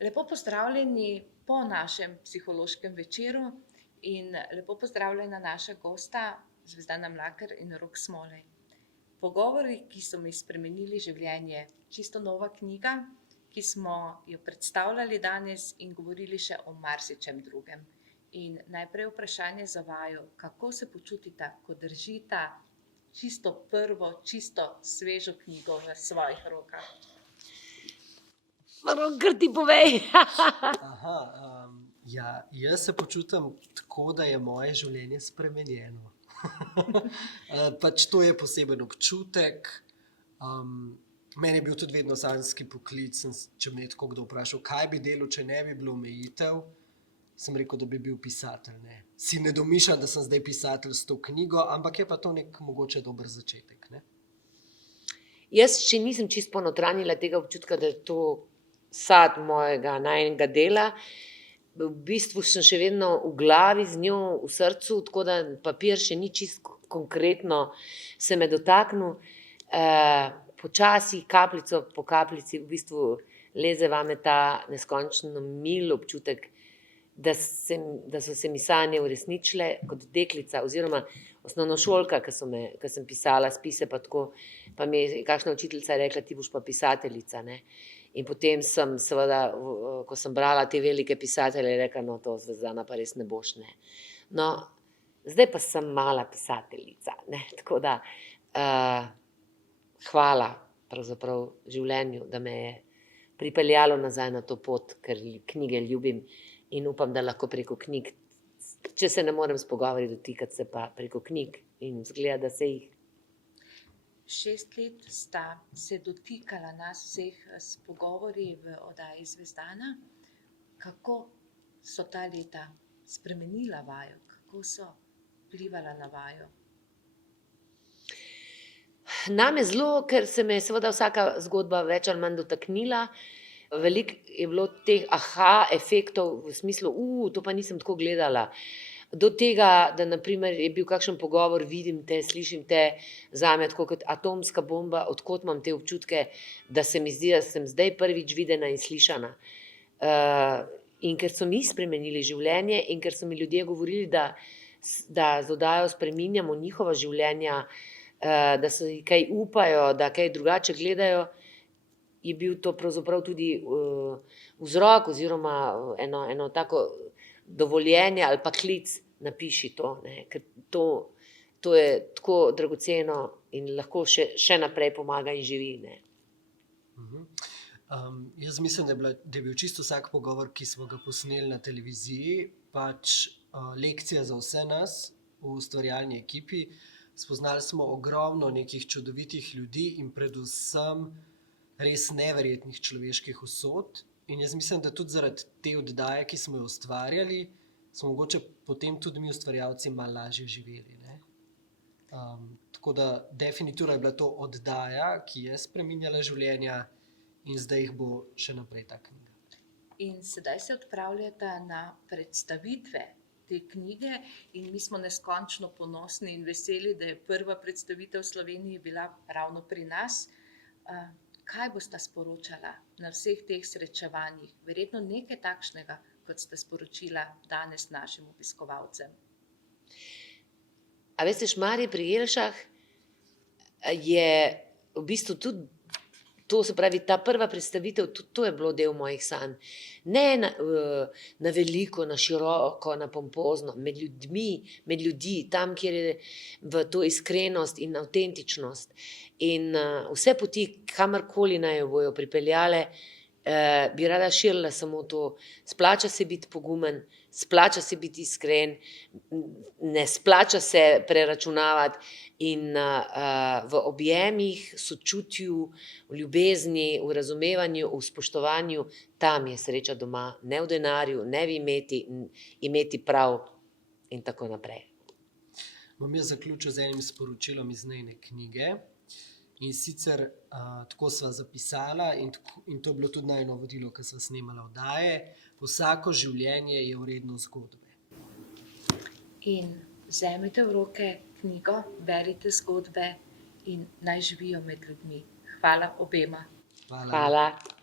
Lepo pozdravljeni po našem psihološkem večeru in lepo pozdravljena naša gosta, Zvezdana Mlakar in Rok Smolej. Pogovori, ki so mi spremenili življenje, čisto nova knjiga, ki smo jo predstavljali danes in govorili še o marsičem drugem. In najprej vprašanje za vaju, kako se počutite, ko držite čisto prvo, čisto svežo knjigo v svojih rokah? Kar ti povej. Aha, jaz se počutim tako, da je moje življenje spremenjeno. Pač to je poseben občutek. Meni je bil tudi vedno sanjski poklic. Če me je tako kdo vprašal, kaj bi delal, če ne bi bilo omejitev, sem rekel, da bi bil pisatelj. Ne. Si ne domišljam, da sem zdaj pisatelj s to knjigo, ampak je pa to nek mogoče dober začetek. Ne. Jaz še nisem čisto ponotranjila tega občutka, da je to sad mojega najinega dela. V bistvu sem še vedno v glavi z njo, v srcu, tako da papir še ni čisto konkretno se me dotaknil. Počasi, kapljico po kapljici, v bistvu leze vame ta neskončno mil občutek, da so se mi sanje uresničile kot deklica oziroma osnovnošolka, ko sem pisala spise, pa tako, pa mi je kakšna učiteljica rekla, ti boš pa pisateljica, ne. In potem sem seveda, ko sem brala te velike pisatelje, rekla, no, to Zvezdana pa res ne boš, ne. No, zdaj pa sem mala pisateljica, ne, tako da hvala pravzaprav življenju, da me je pripeljalo nazaj na to pot, ker knjige ljubim in upam, da lahko preko knjig, če se ne morem s pogovori dotikati, se pa preko knjig in izgleda, da se jih. 6 let sta se dotikala nas vseh s pogovori v oddaji Zvezdana. Kako so ta leta spremenila vaju? Kako so vplivala na vaju? Name zelo, ker se me je seveda vsaka zgodba več ali manj dotaknila. Veliko je bilo teh aha efektov v smislu, to pa nisem tako gledala. Do tega, da na primer je bil kakšen pogovor, vidim te, slišim te, zame tako kot atomska bomba, od kod imam te občutke, da se mi zdi, da sem zdaj prvič videna in slišana. In ker so mi spremenili življenje in ker so mi ljudje govorili, da z oddajo spreminjamo njihova življenja, da so kaj upajo, da kaj drugače gledajo, je bil to pravzaprav tudi vzrok oziroma eno tako dovoljenje ali pa klic, napiši to, ne, ker to je tako dragoceno in lahko še naprej pomaga in živi, ne. Jaz mislim, da je bil čisto vsak pogovor, ki smo ga posneli na televiziji, pač lekcija za vse nas v ustvarjalni ekipi. Spoznali smo ogromno nekih čudovitih ljudi in predvsem res neverjetnih človeških usod. In jaz mislim, da tudi zaradi te oddaje, ki smo jo ustvarjali, smo mogoče potem tudi mi ustvarjalci malo lažje živeli. Ne? Tako da definitivno je bila to oddaja, ki je spreminjala življenja in zdaj jih bo še naprej ta knjiga. In sedaj se odpravljate na predstavitve te knjige in mi smo neskončno ponosni in veseli, da je prva predstavitev v Sloveniji bila ravno pri nas. Kaj boste sporočala na vseh teh srečevanjih? Verjetno nekaj takšnega, kot ste sporočila danes našim obiskovalcem. A veste, Šmarje pri Jelšah je v bistvu tudi, to se pravi, ta prva predstavitev, tudi to je bilo del mojih sanj. Ne na veliko, na široko, na pompozno, med ljudmi, med ljudi, tam, kjer je v to iskrenost in avtentičnost. In vse poti, kamorkoli naj jo bojo pripeljale, bi rada širila samo to. Splača se biti pogumen, splača se biti iskren, ne splača se preračunavati in v objemih, sočutju, v ljubezni, v razumevanju, v spoštovanju, tam je sreča doma, ne v denarju, ne v imeti prav in tako naprej. Bom jaz zaključil z enim sporočilom iz njene knjige. In sicer tako sva zapisala in to je bilo tudi najino vodilo, ko sva snemala oddaje. Vsako življenje je vredno zgodbe. In vzemite v roke knjigo, berite zgodbe in naj živijo med ljudmi. Hvala obema. Hvala. Hvala.